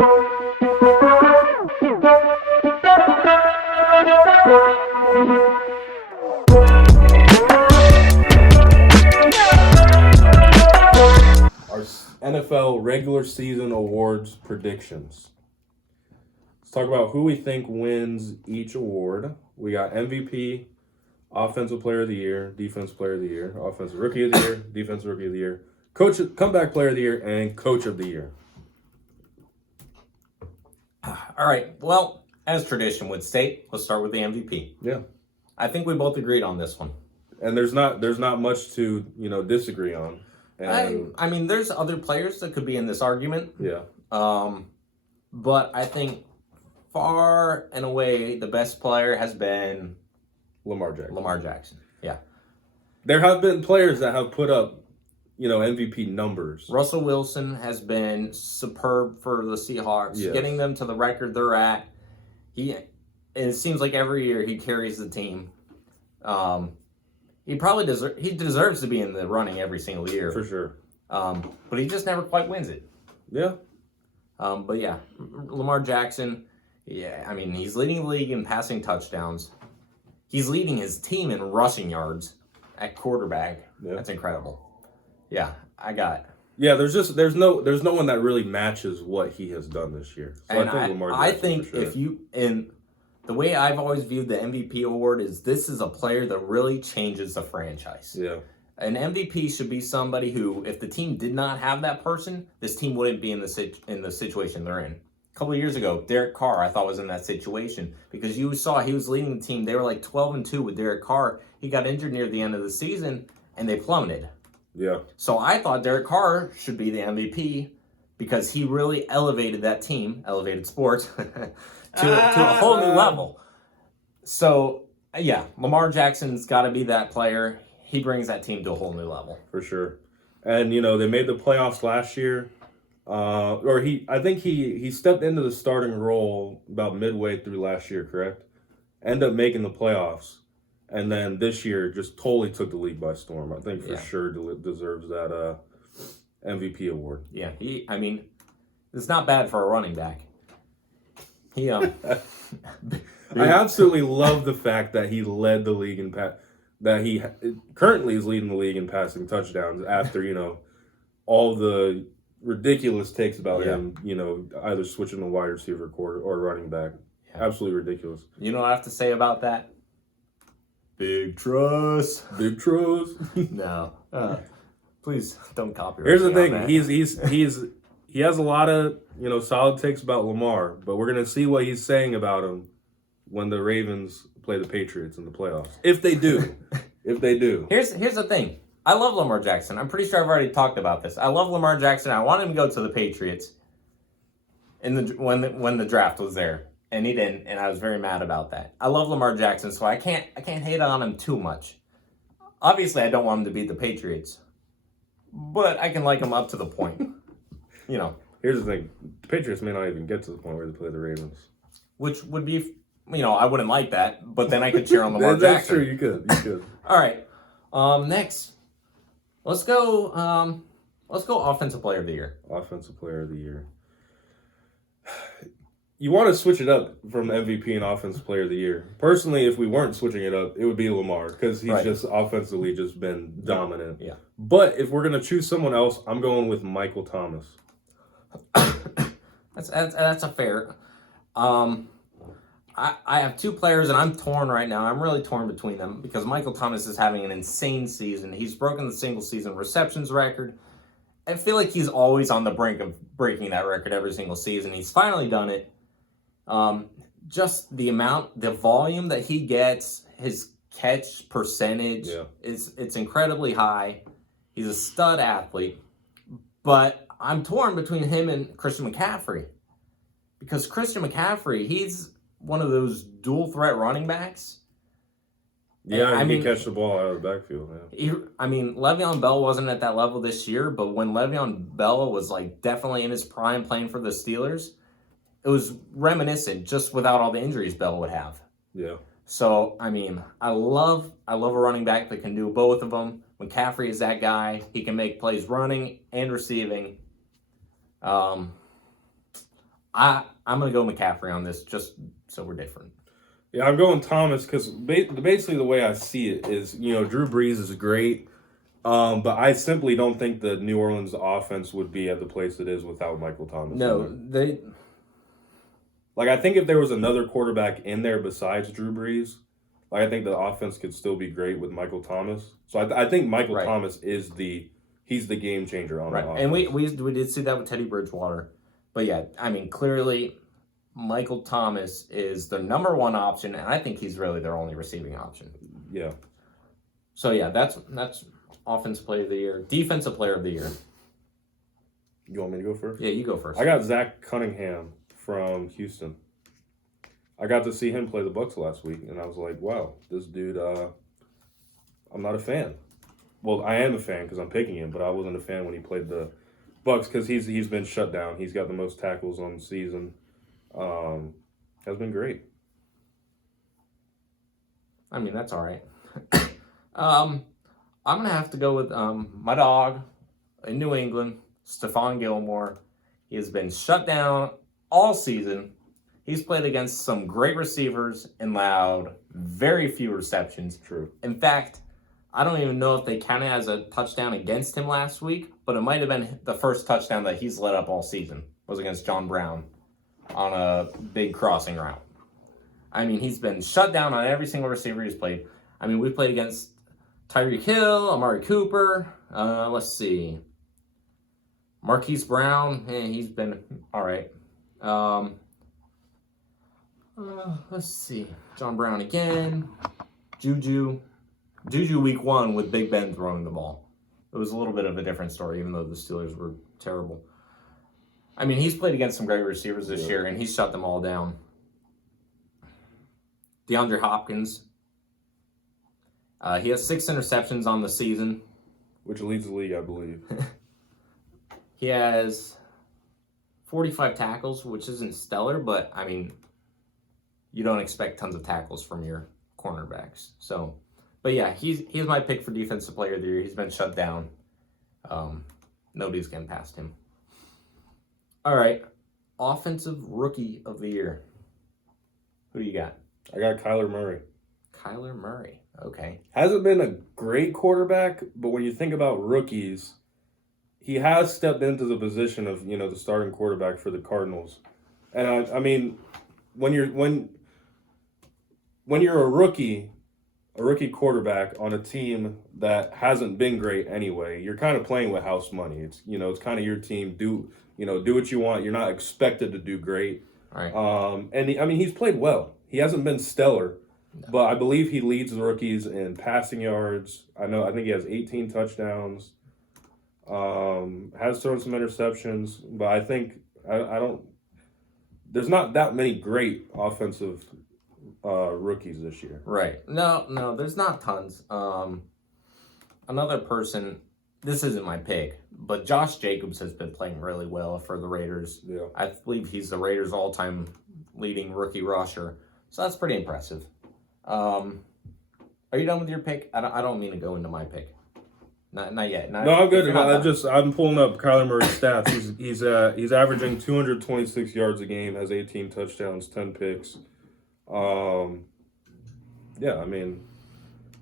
Our NFL regular season awards predictions. Let's talk about who we think wins each award. We got MVP, Offensive Player of the Year, Defensive Player of the Year, Offensive Rookie of the Year, Defensive Rookie of the Year, Comeback Player of the Year, and Coach of the Year. All right. Well, as tradition would state, let's start with the MVP. Yeah. I think we both agreed on this one. And there's not much to disagree on. And I mean, there's other players that could be in this argument. yeah, But I think far and away the best player has been Lamar Jackson. Lamar Jackson. Yeah. There have been players that have put up, MVP numbers. Russell Wilson has been superb for the Seahawks, Yes. getting them to the record they're at. And it seems like every year he carries the team. He probably deserves to be in the running every single year. For sure. But he just never quite wins it. Yeah. But yeah, Lamar Jackson, yeah, I mean, he's leading the league in passing touchdowns. He's leading his team in rushing yards at quarterback. Yeah. That's incredible. Yeah, I got it. Yeah, there's no one that really matches what he has done this year. So And I think Lamar Jackson. I think for sure. if you, and the way I've always viewed the MVP award is this is a player that really changes the franchise. Yeah. An MVP should be somebody who, if the team did not have that person, this team wouldn't be in the situation they're in. A couple of years ago, Derek Carr, I thought, was in that situation because you saw he was leading the team. They were like 12-2 with Derek Carr. He got injured near the end of the season, and they plummeted. Yeah. So I thought Derek Carr should be the MVP because he really elevated that team, elevated sports, to a whole new level. So, yeah, Lamar Jackson's got to be that player. He brings that team to a whole new level. For sure. And they made the playoffs last year. I think he stepped into the starting role about midway through last year, correct? Ended up making the playoffs. And then this year just totally took the league by storm. I think for sure deserves that MVP award. Yeah, it's not bad for a running back. I absolutely love the fact that he led the league in that he currently is leading the league in passing touchdowns after all the ridiculous takes about him, either switching the wide receiver or running back. Yeah. Absolutely ridiculous. You know what I have to say about that? Big trust. Big trust. No. Please don't copyright. Here's the thing. He has a lot of, solid takes about Lamar, but we're going to see what he's saying about him when the Ravens play the Patriots in the playoffs. If they do. If they do. Here's the thing. I love Lamar Jackson. I'm pretty sure I've already talked about this. I love Lamar Jackson. I want him to go to the Patriots when the draft was there. And he didn't, and I was very mad about that. I love Lamar Jackson, so I can't hate on him too much. Obviously, I don't want him to beat the Patriots, but I can like him up to the point. Here's the thing: the Patriots may not even get to the point where they play the Ravens, which would be, I wouldn't like that, but then I could cheer on Lamar Jackson. That's true. You could. All right. Next, let's go. Offensive Player of the Year. Offensive Player of the Year. You want to switch it up from MVP and Offensive Player of the Year. Personally, if we weren't switching it up, it would be Lamar because he's just offensively just been dominant. Yeah. But if we're going to choose someone else, I'm going with Michael Thomas. That's a fair. I have two players, and I'm torn right now. I'm really torn between them because Michael Thomas is having an insane season. He's broken the single-season receptions record. I feel like he's always on the brink of breaking that record every single season. He's finally done it. Just the volume that he gets, his catch percentage, it's incredibly high. He's a stud athlete. But I'm torn between him and Christian McCaffrey. Because Christian McCaffrey, he's one of those dual threat running backs. Yeah, he can catch the ball out of the backfield. Yeah. Le'Veon Bell wasn't at that level this year, but when Le'Veon Bell was definitely in his prime playing for the Steelers, it was reminiscent just without all the injuries Bell would have. Yeah. So, I love a running back that can do both of them. McCaffrey is that guy. He can make plays running and receiving. I I'm going to go McCaffrey on this just so we're different. Yeah, I'm going Thomas because basically the way I see it is, Drew Brees is great, but I simply don't think the New Orleans offense would be at the place it is without Michael Thomas. No, I think if there was another quarterback in there besides Drew Brees, I think the offense could still be great with Michael Thomas. So I think Michael Thomas is he's the game changer on the offense. And we did see that with Teddy Bridgewater. But yeah, I mean, clearly Michael Thomas is the number one option, and I think he's really their only receiving option. Yeah. So yeah, that's offensive player of the year. Defensive player of the year. You want me to go first? Yeah, you go first. I got Zach Cunningham from Houston. I got to see him play the Bucs last week, and I was like, wow, this dude, I'm not a fan. Well, I am a fan because I'm picking him, but I wasn't a fan when he played the Bucs because he's been shut down. He's got the most tackles on the season. Has been great. I mean, that's all right. I'm going to have to go with my dog in New England, Stephon Gilmore. He has been shut down all season. He's played against some great receivers and allowed very few receptions. True. In fact, I don't even know if they counted as a touchdown against him last week, but it might have been the first touchdown that he's let up all season was against John Brown on a big crossing route. I mean, he's been shut down on every single receiver he's played. I mean, we played against Tyreek Hill, Amari Cooper. Let's see. Marquise Brown. He's been all right. Let's see. John Brown again. Juju week 1 with Big Ben throwing the ball. It was a little bit of a different story, even though the Steelers were terrible. I mean, he's played against some great receivers this year, and he's shut them all down. DeAndre Hopkins. He has 6 interceptions on the season. Which leads the league, I believe. He has 45 tackles, which isn't stellar, but, I mean, you don't expect tons of tackles from your cornerbacks. So, but yeah, he's my pick for Defensive Player of the Year. He's been shut down. Nobody's getting past him. All right, Offensive Rookie of the Year. Who do you got? I got Kyler Murray. Kyler Murray. Okay. Hasn't been a great quarterback, but when you think about rookies, he has stepped into the position of, the starting quarterback for the Cardinals. And I mean, when you're a rookie quarterback on a team that hasn't been great anyway, you're kind of playing with house money. It's it's kind of your team. Do what you want. You're not expected to do great. Right. And he's played well. He hasn't been stellar, but I believe he leads the rookies in passing yards. I think he has 18 touchdowns. Has thrown some interceptions, but I think I don't. There's not that many great offensive rookies this year. Right. No, there's not tons. Another person, this isn't my pick, but Josh Jacobs has been playing really well for the Raiders. Yeah. I believe he's the Raiders' all-time leading rookie rusher, so that's pretty impressive. Are you done with your pick? I don't mean to go into my pick. Not yet. No, I'm good. I'm pulling up Kyler Murray's stats. He's averaging 226 yards a game, has 18 touchdowns, 10 picks. Yeah, I mean,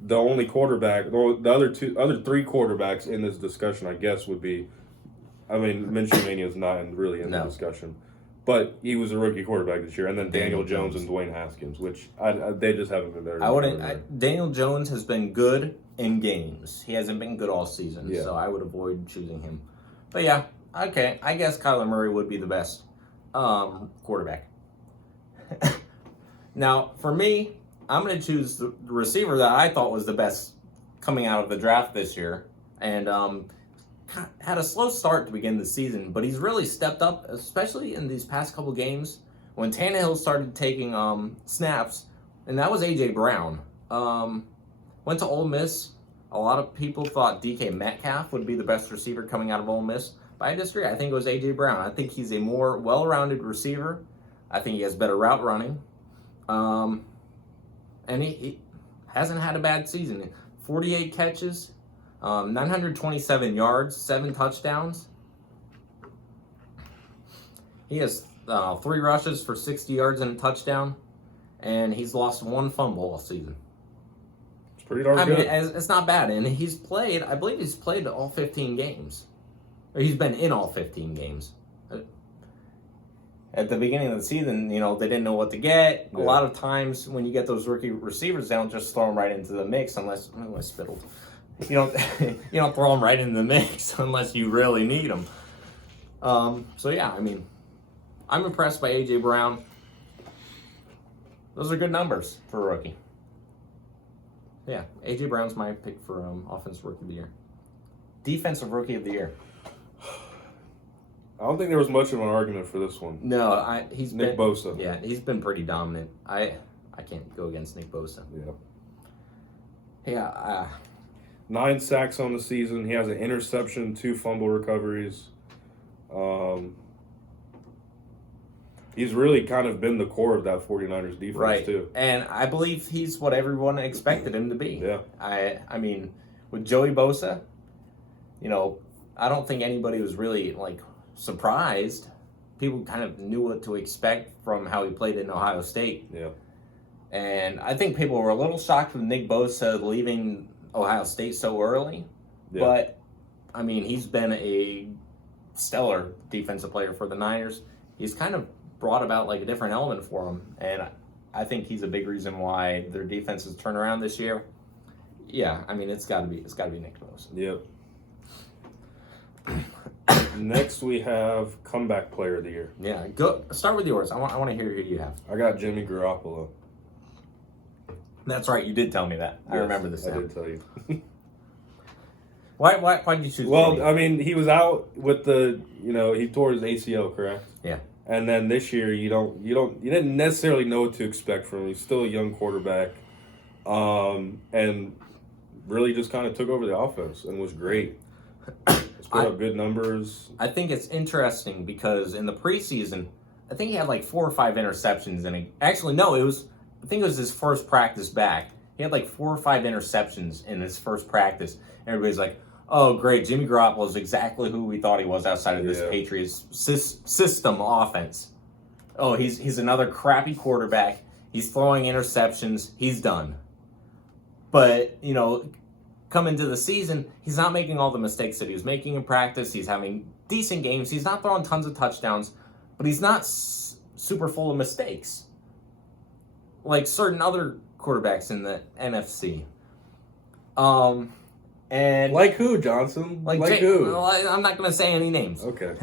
the only quarterback, the other 3 quarterbacks in this discussion, I guess, would be, Minshew Mania is not really in the discussion, but he was a rookie quarterback this year, and then Daniel Jones and Dwayne Haskins, which they just haven't been there. Daniel Jones has been good in games. He hasn't been good all season, so I would avoid choosing him. But yeah, okay, I guess Kyler Murray would be the best quarterback. Now, for me, I'm going to choose the receiver that I thought was the best coming out of the draft this year, and had a slow start to begin the season, but he's really stepped up, especially in these past couple games when Tannehill started taking snaps, and that was A.J. Brown. Went to Ole Miss. A lot of people thought DK Metcalf would be the best receiver coming out of Ole Miss, but I disagree. I think it was A.J. Brown. I think he's a more well-rounded receiver. I think he has better route running. And he hasn't had a bad season. 48 catches, 927 yards, 7 touchdowns. He has 3 rushes for 60 yards and a touchdown, and he's lost 1 fumble all season. It's pretty darn I good. mean, it's not bad, and I believe he's played all 15 games. Or he's been in all 15 games. At the beginning of the season, they didn't know what to get. Yeah. A lot of times when you get those rookie receivers, they don't just throw them right into the mix unless I spittled. You don't you don't throw them right into the mix unless you really need them. So yeah, I mean, I'm impressed by AJ Brown. Those are good numbers for a rookie. Yeah, AJ Brown's my pick for offensive rookie of the year. Defensive rookie of the year. I don't think there was much of an argument for this one. No, he's Nick been Bosa. Yeah, he's been pretty dominant. I can't go against Nick Bosa. Yeah. Yeah, 9 sacks on the season. He has an interception, 2 fumble recoveries. He's really kind of been the core of that 49ers defense, right. too. And I believe he's what everyone expected him to be. Yeah. I mean, with Joey Bosa, I don't think anybody was really surprised. People kind of knew what to expect from how he played in Ohio State. Yeah. And I think people were a little shocked with Nick Bosa leaving Ohio State so early. Yeah. But, I mean, he's been a stellar defensive player for the Niners. He's kind of brought about a different element for them. And I think he's a big reason why their defense has turned around this year. Yeah, I mean, it's got to be Nick Bosa. Yep. Next, we have comeback player of the year. Yeah, go start with yours. I want to hear who you have. I got Jimmy Garoppolo. That's right, you did tell me that. I Yes, remember this I now. did tell you. Why did you choose Well, Jimmy? I mean, he was out with he tore his ACL, correct? Yeah. And then this year, you didn't necessarily know what to expect from him. He's still a young quarterback, and really just kind of took over the offense and was great. He's put up good numbers. I think it's interesting because in the preseason, I think he had 4 or 5 interceptions, and I think it was his first practice back. He had 4 or 5 interceptions in his first practice. Everybody's like, "Oh, great! Jimmy Garoppolo is exactly who we thought he was outside of this Yeah. Patriots system offense. Oh, he's another crappy quarterback. He's throwing interceptions. He's done." But come into the season, he's not making all the mistakes that he was making in practice. He's having decent games. He's not throwing tons of touchdowns, but he's not super full of mistakes like certain other quarterbacks in the NFC. And Like who, Johnson? Like who? Well, I'm not going to say any names. Okay.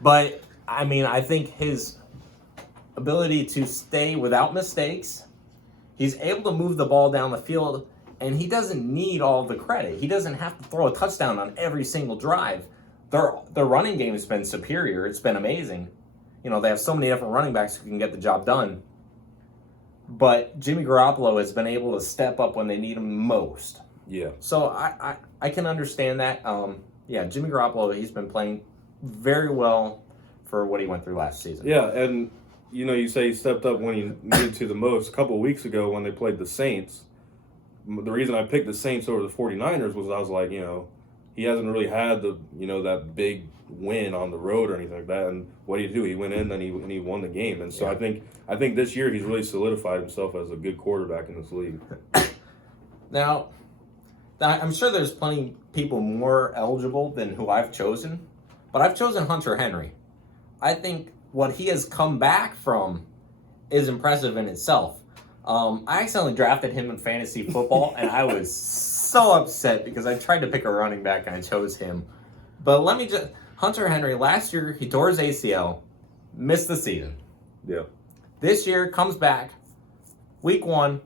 But, I mean, I think his ability to stay without mistakes, he's able to move the ball down the field, and he doesn't need all the credit. He doesn't have to throw a touchdown on every single drive. Their running game has been superior. It's been amazing. They have so many different running backs who can get the job done. But Jimmy Garoppolo has been able to step up when they need him most. Yeah. So I can understand that. Jimmy Garoppolo, he's been playing very well for what he went through last season. Yeah, and you say he stepped up when he needed to the most. A couple of weeks ago when they played the Saints, the reason I picked the Saints over the 49ers was I was like, he hasn't really had the, that big win on the road or anything like that. And what did he do? He went in and he won the game. And so Yeah. I think this year he's really solidified himself as a good quarterback in this league. Now, I'm sure there's plenty of people more eligible than who I've chosen, but I've chosen Hunter Henry. I think what he has come back from is impressive in itself. I accidentally drafted him in fantasy football, and I was so upset because I tried to pick a running back and I chose him. But Hunter Henry, last year he tore his ACL, missed the season. Yeah. This year comes back, week 1,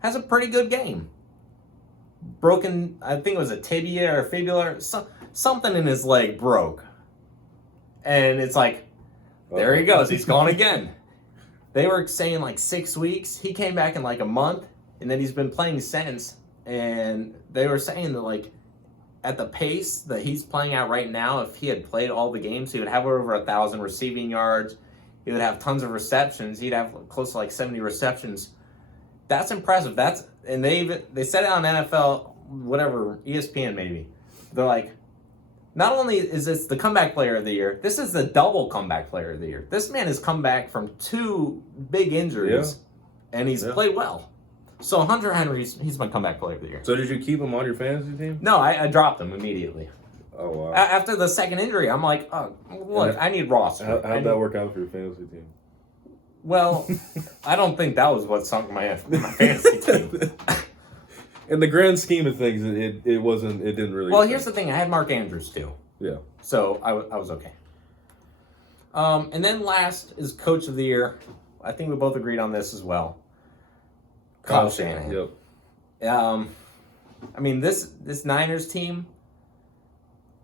has a pretty good game. Broken, I think it was a tibia or fibula, something in his leg broke. And it's there he goes, he's gone again. They were saying 6 weeks. He came back in a month, and then he's been playing since. And they were saying that at the pace that he's playing at right now, if he had played all the games, he would have over 1,000 receiving yards. He would have tons of receptions. He'd have close to 70 receptions. That's impressive. They said it on NFL, whatever, ESPN maybe. They're Not only is this the comeback player of the year, this is the double comeback player of the year. This man has come back from 2 big injuries, and he's played well. So Hunter Henry, he's my comeback player of the year. So did you keep him on your fantasy team? No, I dropped him immediately. Oh wow! After the second injury, I'm like, oh, look, I need Ross. How'd that work out for your fantasy team? Well, I don't think that was what sunk my fantasy team. In the grand scheme of things, it wasn't. It didn't really. Well, here's the thing: I had Mark Andrews too. Yeah. So I was okay. And then last is Coach of the Year. I think we both agreed on this as well. Kyle Shanahan. Yep. I mean, this Niners team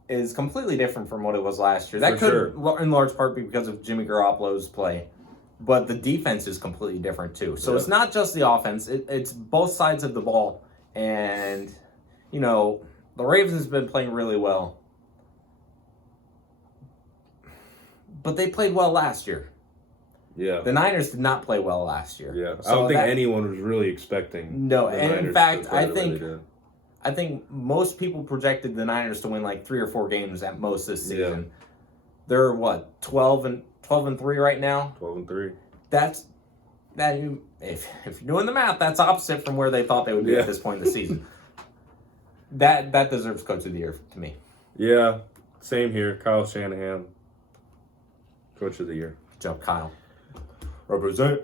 is completely different from what it was last year. That could, in large part, be because of Jimmy Garoppolo's play. But the defense is completely different, too. So it's not just the offense. It's both sides of the ball. And, you know, the Ravens have been playing really well. But they played well last year. Yeah. The Niners did not play well last year. Yeah. So I don't think anyone was really expecting. No, the and Niners in fact, to play the way they did. I think most people projected the Niners to win like 3 or 4 games at most this season. Yeah. They're what, 12 and 3 right now? 12-3. That's that. If you're doing the math, that's opposite from where they thought they would be at this point in the season. That deserves Coach of the Year to me. Yeah. Same here. Kyle Shanahan. Coach of the Year. Good job, Kyle. Represent.